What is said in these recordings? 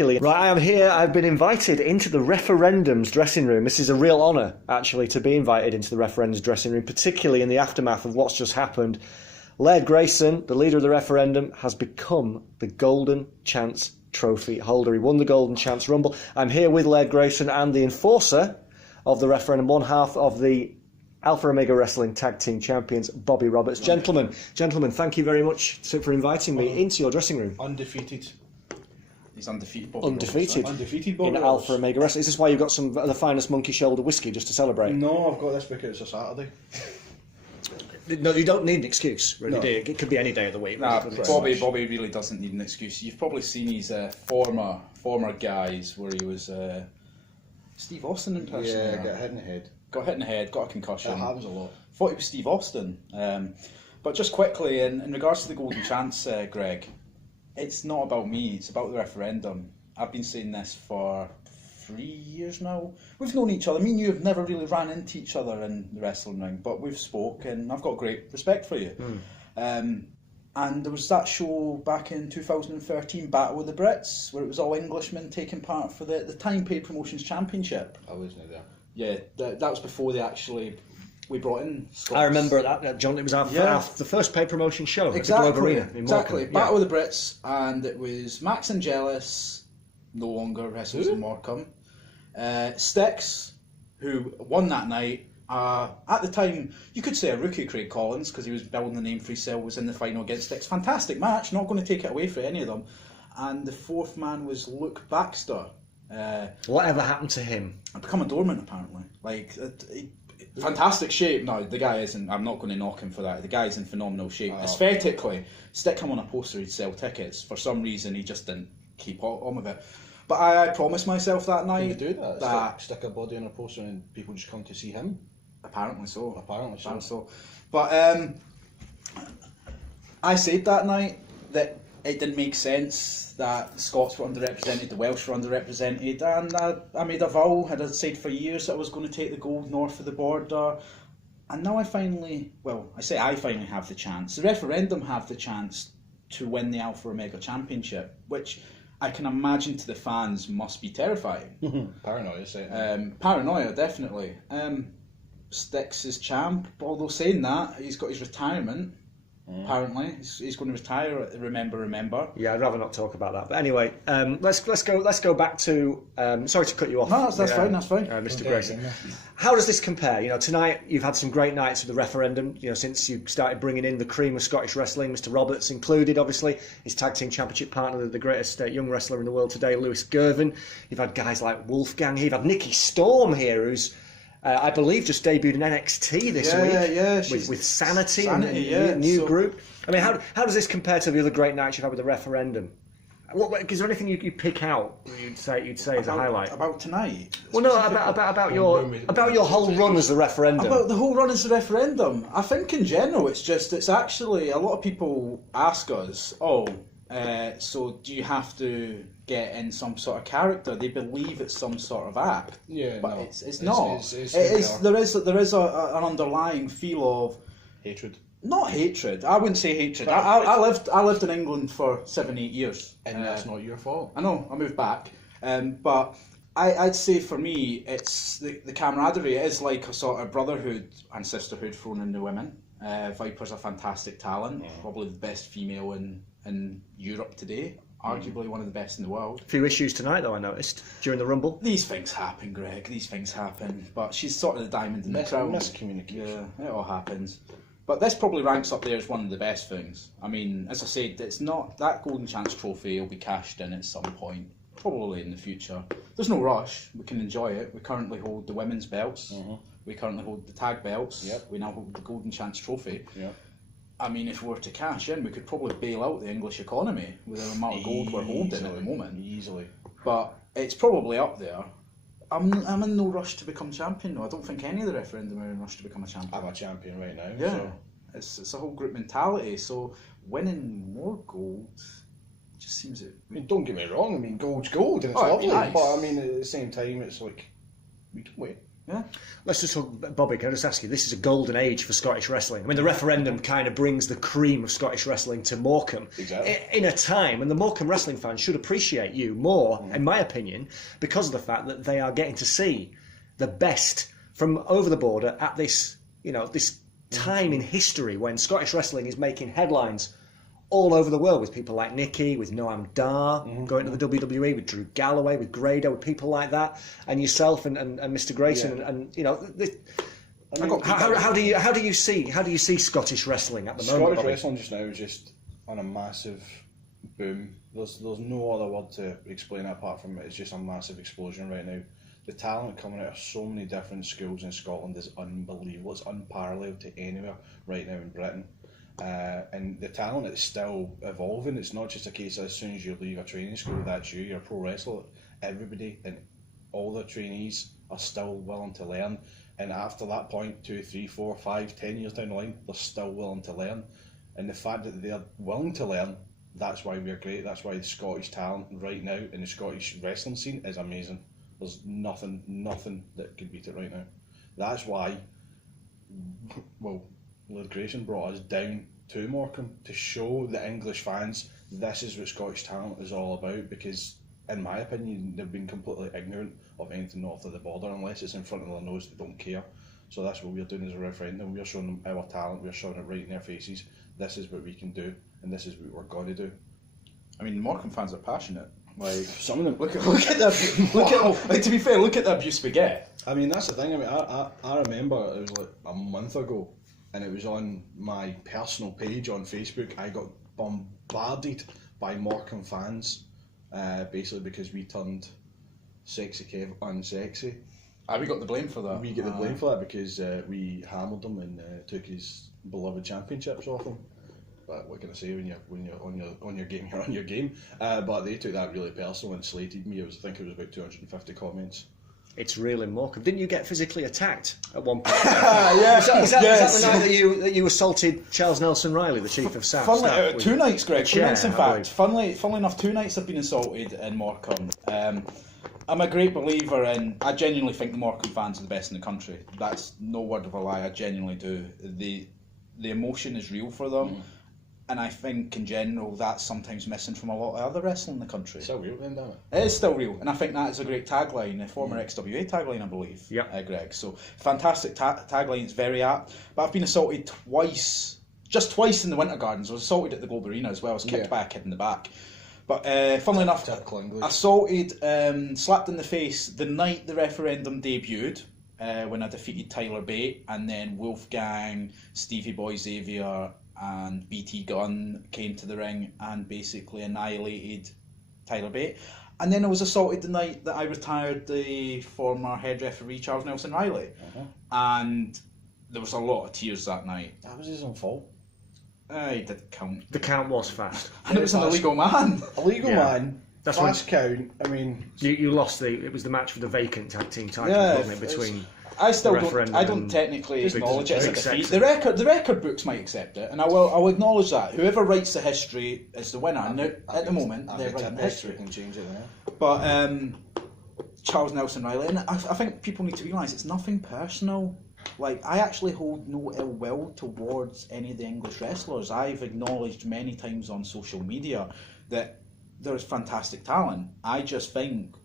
particularly. Right, I am here. I've been invited into the Referendum's dressing room. This is a real honour, actually, to be invited into the Referendum's dressing room, particularly in the aftermath of what's just happened. Laird Grayson, the leader of the Referendum, has become the Golden Chance Trophy holder. He won the Golden Chance Rumble. I'm here with Laird Grayson and the enforcer of the Referendum, one half of the Alpha Omega Wrestling Tag Team Champions, Bobby Roberts. Gentlemen, thank you very much for inviting me into your dressing room. Undefeated. He's undefeated, Bobby Undefeated. Roberts. Undefeated, Bobby in Roberts. Alpha Omega Wrestling. Is this why you've got some of the finest monkey shoulder whiskey just to celebrate? No, I've got this because it's a Saturday. No, you don't need an excuse, really, No. do you? It could be any day of the week. Nah, Really. Bobby really doesn't need an excuse. You've probably seen his former guys where he was Steve Austin in person. Yeah, got hit in the head. Got hit in the head, got a concussion. That happens a lot. Thought he was Steve Austin. But just quickly, in regards to the Golden Chance, Greg, it's not about me, it's about the referendum. I've been saying this for 3 years now. We've known each other. Me and you have never really ran into each other in the wrestling ring, but we've spoke and I've got great respect for you. And there was that show back in 2013, Battle with the Brits, where it was all Englishmen taking part for the Time Paid Promotions Championship. I wasn't there. Yeah, that was before we brought in Scots. I remember that, John. It was the first paid promotion show Exactly, at the Globe Arena in exactly. Morecambe. Battle with the Brits, and it was Max Angelis, no longer wrestles in Morecambe. Styx, who won that night. At the time, you could say a rookie, Craig Collins, because he was building the name for himself, was in the final against Styx. Fantastic match, not going to take it away for any of them. And the fourth man was Luke Baxter. Whatever happened to him? Become a doorman, apparently. Fantastic shape. No, the guy isn't. I'm not going to knock him for that. The guy's in phenomenal shape. Aesthetically, stick him on a poster, he'd sell tickets. For some reason, he just didn't keep on with it. But I promised myself that night. Can you do that? Stick a body on a poster and people just come to see him? Apparently so. Apparently so. But I said that night that it didn't make sense that the Scots were underrepresented, the Welsh were underrepresented, and I made a vow, and I'd said for years that I was going to take the gold north of the border, and now I finally have the chance. The Referendum have the chance to win the Alpha Omega Championship, which I can imagine to the fans must be terrifying. Paranoia, say. Paranoia, definitely. Styx is champ, although saying that, he's got his retirement. Apparently, he's going to retire. Remember. Yeah, I'd rather not talk about that. But anyway, let's go back to. Sorry to cut you off. No, that's fine. Mr. Grayson. How does this compare? Tonight you've had some great nights with the Referendum. Since you started bringing in the cream of Scottish wrestling, Mr. Roberts included, obviously his tag team championship partner, the greatest young wrestler in the world today, Lewis Girvan. You've had guys like Wolfgang. You've had Nikki Storm here, who's. I believe just debuted in NXT this week with Sanity and a new group. I mean, how does this compare to the other great nights you've had with the Referendum? Is there anything you pick out you'd say as a highlight about tonight? Well, no, about your whole run as the Referendum. About the whole run as the Referendum. I think in general, it's actually a lot of people ask us, so do you have to get in some sort of character? They believe it's some sort of act. Yeah, but no. it's not. There is an underlying feel of hatred. Not hatred. I wouldn't say hatred. I lived in England for 7-8 years, and that's not your fault. I know. I moved back, but I'd say for me, it's the camaraderie. It is like a sort of brotherhood and sisterhood thrown into women. Viper's a fantastic talent, probably the best female in Europe today, arguably one of the best in the world. A few issues tonight, though, I noticed, during the Rumble. These things happen, Greg, but she's sort of the diamond in the crown. Miscommunication. Yeah, it all happens. But this probably ranks up there as one of the best things. I mean, as I said, it's not that Golden Chance trophy will be cashed in at some point, probably in the future. There's no rush, we can enjoy it. We currently hold the women's belts. We currently hold the tag belts. Yep. We now hold the Golden Chance trophy. Yep. I mean, if we were to cash in, we could probably bail out the English economy with the amount of gold we're holding at the moment. Easily. But it's probably up there. I'm in no rush to become champion, though. I don't think any of the Referendum are in rush to become a champion. I'm a champion right now. Yeah. So. It's a whole group mentality. So winning more gold just seems... I mean, don't get me wrong. I mean, gold's gold and it's it'd be lovely. nice. But I mean, at the same time, it's like, we can wait. Yeah. Let's just talk, Bobby, can I just ask you, this is a golden age for Scottish wrestling. I mean, the referendum kind of brings the cream of Scottish wrestling to Morecambe. Exactly. In a time, and the Morecambe wrestling fans should appreciate you more, in my opinion, because of the fact that they are getting to see the best from over the border at this, this time in history when Scottish wrestling is making headlines all over the world, with people like Nikki, with Noam Dar going to the WWE, with Drew Galloway, with Grado, with people like that, and yourself and Mr. Grayson, and how do you see Scottish wrestling at the moment? Scottish Bobby? wrestling just now is just on a massive boom. There's no other word to explain it apart from it's just a massive explosion right now. The talent coming out of so many different schools in Scotland is unbelievable. It's unparalleled to anywhere right now in Britain. And the talent is still evolving. It's not just a case of as soon as you leave a training school, that's you're a pro wrestler. Everybody and all the trainees are still willing to learn. And after that point, 2, 3, 4, 5, 10 years down the line, they're still willing to learn. And the fact that they're willing to learn, that's why we're great. That's why the Scottish talent right now in the Scottish wrestling scene is amazing. There's nothing that could beat it right now. That's why, Laird Grayson brought us down to Morecambe to show the English fans this is what Scottish talent is all about, because in my opinion they've been completely ignorant of anything north of the border. Unless it's in front of their nose, they don't care. So that's what we're doing as a referendum. We're showing them our talent, we're showing it right in their faces. This is what we can do and this is what we're going to do. I mean, Morecambe fans are passionate. Like, some of them look at the like, to be fair, look at the abuse we get. I mean, that's the thing. I mean, I remember it was like a month ago, and it was on my personal page on Facebook. I got bombarded by Morecambe fans, basically because we turned Sexy Kev unsexy. We got the blame for that. We get the blame for that because we hammered him and took his beloved championships off him. But what can I say, when you're on your game, you're on your game. But they took that really personal and slated me. I think it was about 250 comments. It's real in Morecambe. Didn't you get physically attacked at one point? Yeah, is that the night that you assaulted Charles Nelson Riley, the chief of staff? Two nights, Greg. Two nights, in fact. Believe. Funnily enough, 2 nights I've been assaulted in Morecambe. I'm a great believer in. I genuinely think the Morecambe fans are the best in the country. That's no word of a lie. I genuinely do. The emotion is real for them. And I think, in general, that's sometimes missing from a lot of other wrestling in the country. It's still real then, damn it. It is still real, and I think that is a great tagline, a former XWA tagline, I believe, Greg. So, fantastic tagline, it's very apt. But I've been assaulted twice, just twice in the Winter Gardens. I was assaulted at the Globe Arena as well. I was kicked by a kid in the back. But funnily enough, assaulted, slapped in the face the night the referendum debuted, when I defeated Tyler Bate, and then Wolfgang, Stevie Boy Xavier, and BT Gunn came to the ring and basically annihilated Tyler Bate. And then I was assaulted the night that I retired the former head referee Charles Nelson Riley. And there was a lot of tears that night. That was his own fault. He did count. The count was fast. And it was an illegal man. Illegal man. That's fast count. I mean, you lost it was the match for the vacant tag team title, wasn't it, between I don't technically acknowledge it as a defeat. The record books might accept it, and I'll acknowledge that. Whoever writes the history is the winner. Now, at the moment, they're writing history. Can change it now. But Charles Nelson Riley, and I think people need to realise it's nothing personal. Like, I actually hold no ill will towards any of the English wrestlers. I've acknowledged many times on social media that there's fantastic talent. I just think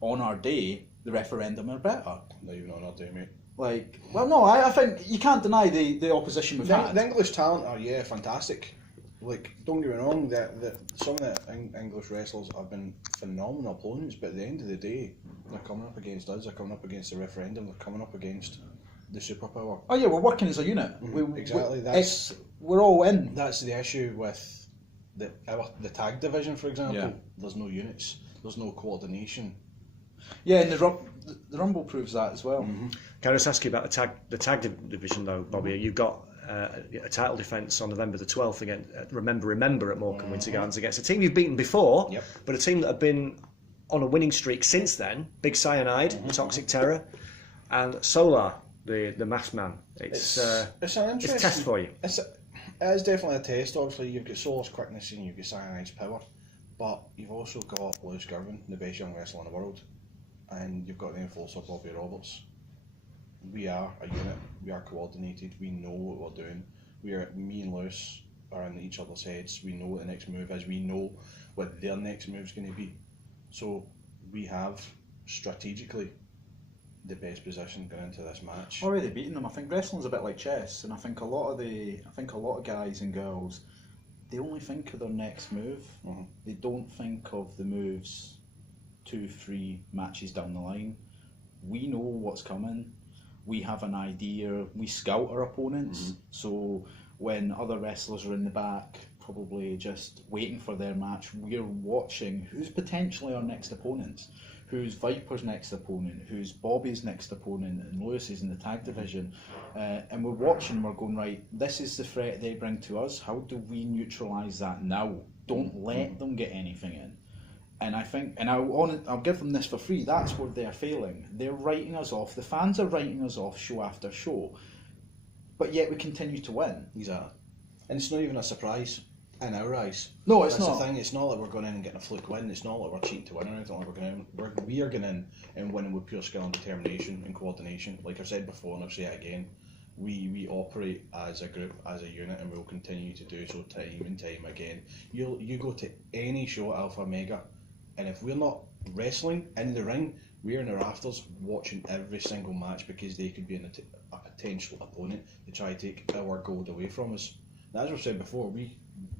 on our day the referendum are better. Not even on our day, mate. Like, well, no, I think you can't deny the opposition we've had. The English talent are fantastic. Like, don't get me wrong, that some of the English wrestlers have been phenomenal opponents, but at the end of the day, they're coming up against us. They're coming up against the referendum. They're coming up against the superpower. Oh yeah, we're working as a unit. Exactly. We're all in. That's the issue with the tag division, for example. Yeah. There's no units. There's no coordination. Yeah, and the Rumble proves that as well. Can I just ask you about the tag division though, Bobby? You've got a title defence on November the 12th against Remember at Morecambe Winter Gardens against a team you've beaten before, but a team that have been on a winning streak since then. Big Cyanide, the Toxic Terror, and Solar, the Masked Man. It's an interesting. It's a test for you. It is definitely a test. Obviously, you've got Solar's quickness and you've got Cyanide's power, but you've also got Lewis Girvin, the best young wrestler in the world, and you've got the enforcer Bobby Roberts. we are a unit. We are coordinated. We know what we're doing. Me and Lewis are in each other's heads. We know what the next move is. We know what their next move is going to be. So we have strategically the best position going into this match. Already beaten them. I think wrestling's a bit like chess, and I think a lot of guys and girls, they only think of their next move. Mm-hmm. They don't think of the moves 2-3 matches down the line. We know what's coming. We have an idea. We scout our opponents. Mm-hmm. So when other wrestlers are in the back, probably just waiting for their match, we're watching who's potentially our next opponents. Who's Viper's next opponent, who's Bobby's next opponent, and Lewis's in the tag division. And we're watching, we're going, right, this is the threat they bring to us. How do we neutralise that now? Don't let them get anything in. And I think, and I'll give them this for free, that's where they're failing. They're writing us off. The fans are writing us off show after show. But yet we continue to win. Exactly. And it's not even a surprise in our eyes. No, it's That's not. the thing. It's not like we're going in and getting a fluke win. It's not like we're cheating to win or anything. Like we are going in and winning with pure skill and determination and coordination. Like I've said before, and I'll say it again, we operate as a group, as a unit, and we'll continue to do so time and time again. You go to any show at Alpha Omega, and if we're not wrestling in the ring, we're in the rafters watching every single match because they could be a potential opponent to try to take our gold away from us. And as I've said before,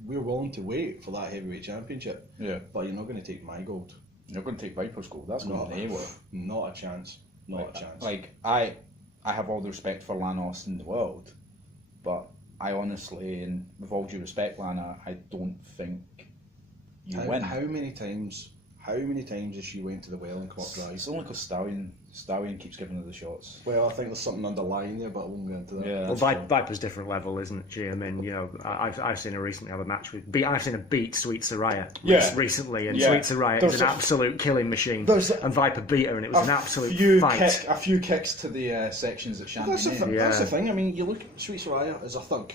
we're willing to wait for that heavyweight championship. Yeah. But you're not going to take my gold. You're going to take Viper's gold. That's Not going anywhere. Not a chance. Not a chance. Like, I have all the respect for Lanos in the world, but I honestly, and with all due respect, Lana, I don't think you win. How many times has she went to the well and caught dry? It's only because Stallion keeps giving her the shots. Well, I think there's something underlying there, but I won't go into that. Yeah. Well, Viper's different level, isn't she? I mean, you know, I've seen her recently have a match with. I've seen her beat Sweet Saraya recently, and Sweet Saraya is an absolute killing machine. And Viper beat her, and it was an absolute fight. A few kicks to the sections at Champagne. That's the thing. I mean, you look at Sweet Saraya as a thug.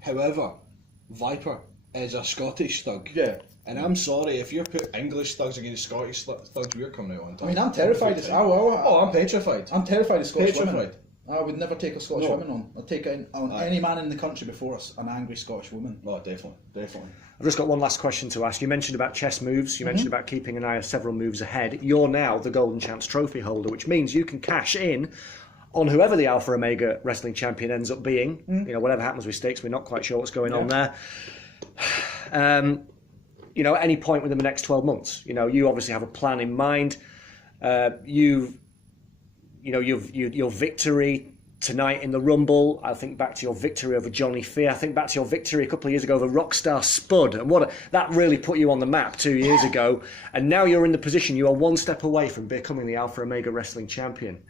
However, Viper is a Scottish thug. Yeah. And I'm sorry, if you put English thugs against Scottish thugs, we're coming out on top. I mean, I'm terrified. I'm petrified. I'm terrified of Scottish women. Petrified. I would never take a Scottish woman on. I'd take on any man in the country before us, an angry Scottish woman. Oh, definitely. I've just got one last question to ask. You mentioned about chess moves. You mentioned about keeping an eye on several moves ahead. You're now the Golden Chance trophy holder, which means you can cash in on whoever the Alpha Omega wrestling champion ends up being. You know, whatever happens with Styx, we're not quite sure what's going on there. You know, at any point within the next 12 months. You know, you obviously have a plan in mind. Your victory tonight in the Rumble. I think back to your victory over Johnny Fear. I think back to your victory a couple of years ago over Rockstar Spud. And that really put you on the map 2 years ago. And now you're in the position, you are one step away from becoming the Alpha Omega wrestling champion.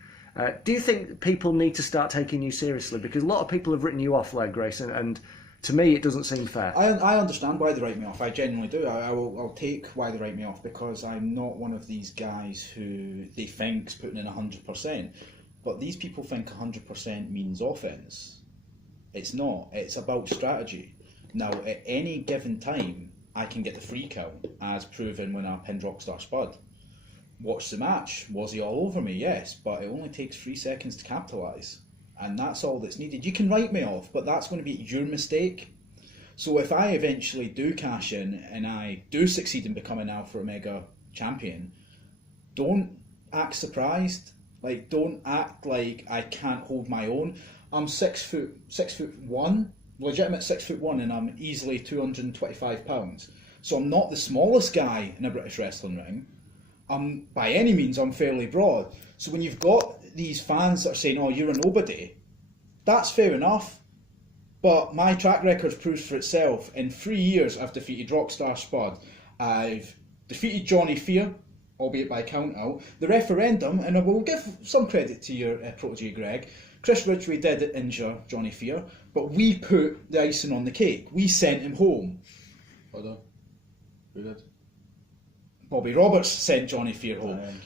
Do you think people need to start taking you seriously? Because a lot of people have written you off, Laird, Grayson, and to me, it doesn't seem fair. I understand why they write me off. I genuinely do. I'll take why they write me off, because I'm not one of these guys who they think's putting in 100%. But these people think 100% means offense. It's not. It's about strategy. Now, at any given time, I can get the free count, as proven when I pinned Rockstar Spud. Watch the match. Was he all over me? Yes, but it only takes 3 seconds to capitalise. And that's all that's needed. You can write me off, but that's going to be your mistake. So if I eventually do cash in and I do succeed in becoming Alpha Omega champion, don't act surprised. Like, don't act like I can't hold my own. I'm 6'1", legitimate 6'1", and I'm easily 225 pounds. So I'm not the smallest guy in a British wrestling ring. By any means, I'm fairly broad. So when you've got these fans that are saying, oh, you're a nobody, that's fair enough. But my track record proves for itself. In 3 years, I've defeated Rockstar Spud. I've defeated Johnny Fear, albeit by count out. The Referendum, and I will give some credit to your protege Greg, Chris Ridgway did injure Johnny Fear, but we put the icing on the cake. We sent him home. Hold on. Who did? Bobby Roberts sent Johnny Fear home.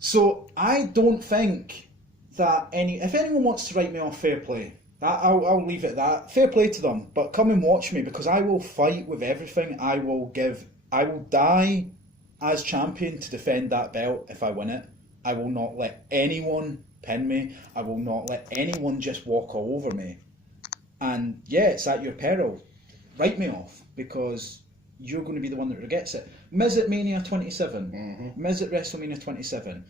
So I don't think that if anyone wants to write me off, fair play. I'll leave it at that. Fair play to them, but come and watch me, because I will fight with everything. I will die as champion to defend that belt if I win it. I will not let anyone pin me. I will not let anyone just walk all over me. And yeah, it's at your peril. Write me off, because you're going to be the one that regrets it. Miz at Mania 27. Miz at WrestleMania 27.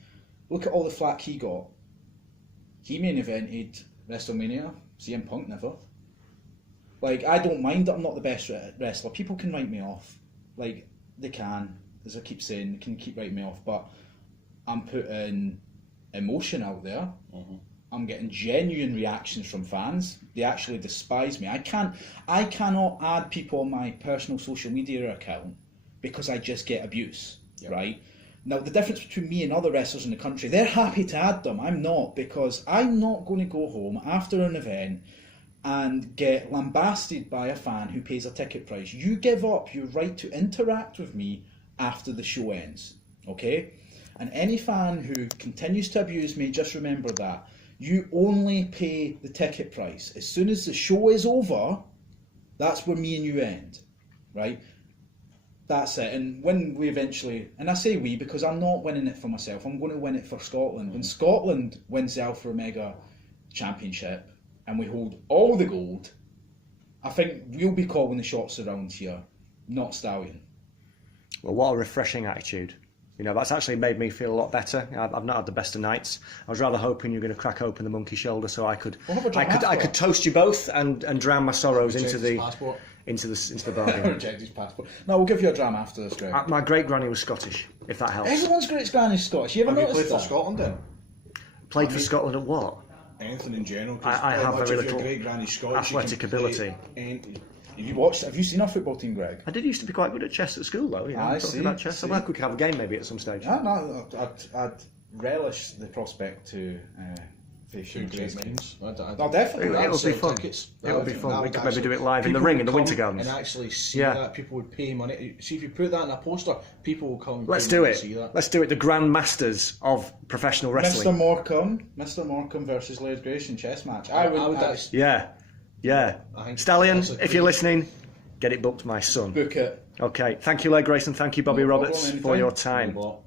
Look at all the flack he got. He main evented WrestleMania. CM Punk never. Like, I don't mind that I'm not the best wrestler. People can write me off. Like, they can. As I keep saying, they can keep writing me off. But I'm putting emotion out there. I'm getting genuine reactions from fans. They actually despise me. I cannot add people on my personal social media account because I just get abuse, right? Now, the difference between me and other wrestlers in the country, they're happy to add them. I'm not, because I'm not going to go home after an event and get lambasted by a fan who pays a ticket price. You give up your right to interact with me after the show ends, okay? And any fan who continues to abuse me, just remember that. You only pay the ticket price. As soon as the show is over, that's where me and you end, right? That's it. And when we eventually, and I say we because I'm not winning it for myself, I'm going to win it for Scotland. When Scotland wins the Alpha Omega Championship and we hold all the gold, I think we'll be calling the shots around here, not Stallion. Well, what a refreshing attitude. You know, that's actually made me feel a lot better. I've not had the best of nights. I was rather hoping you were going to crack open the monkey shoulder so I could toast you both and drown my sorrows into the bargain. Reject his passport. No, we'll give you a dram after this, Greg. My great granny was Scottish, if that helps. Everyone's great granny's Scottish. You ever Have you noticed played that? for Scotland then? Played for Scotland at what? Anything in general? I have much very of your little great granny's Scottish, athletic you can ability. Have you seen our football team, Greg? I did used to be quite good at chess at school, though. You know, I talking see, about chess. see. I could have a game maybe at some stage. No, I'd relish the prospect to face you. No, definitely. It would be fun. It would be fun. We could maybe do it live in the ring in the Winter Gardens. And actually see that. People would pay money. See, if you put that in a poster, people will come. Let's do it. Let's do it. The Grand Masters of professional wrestling. Mr. Morecambe versus Laird Grayson chess match. I would actually. Yeah. Stallion, if you're listening, get it booked, my son. Book it. Okay. Thank you, Laird Grayson. Thank you, Bobby No problem, Roberts, for anytime. your time. No,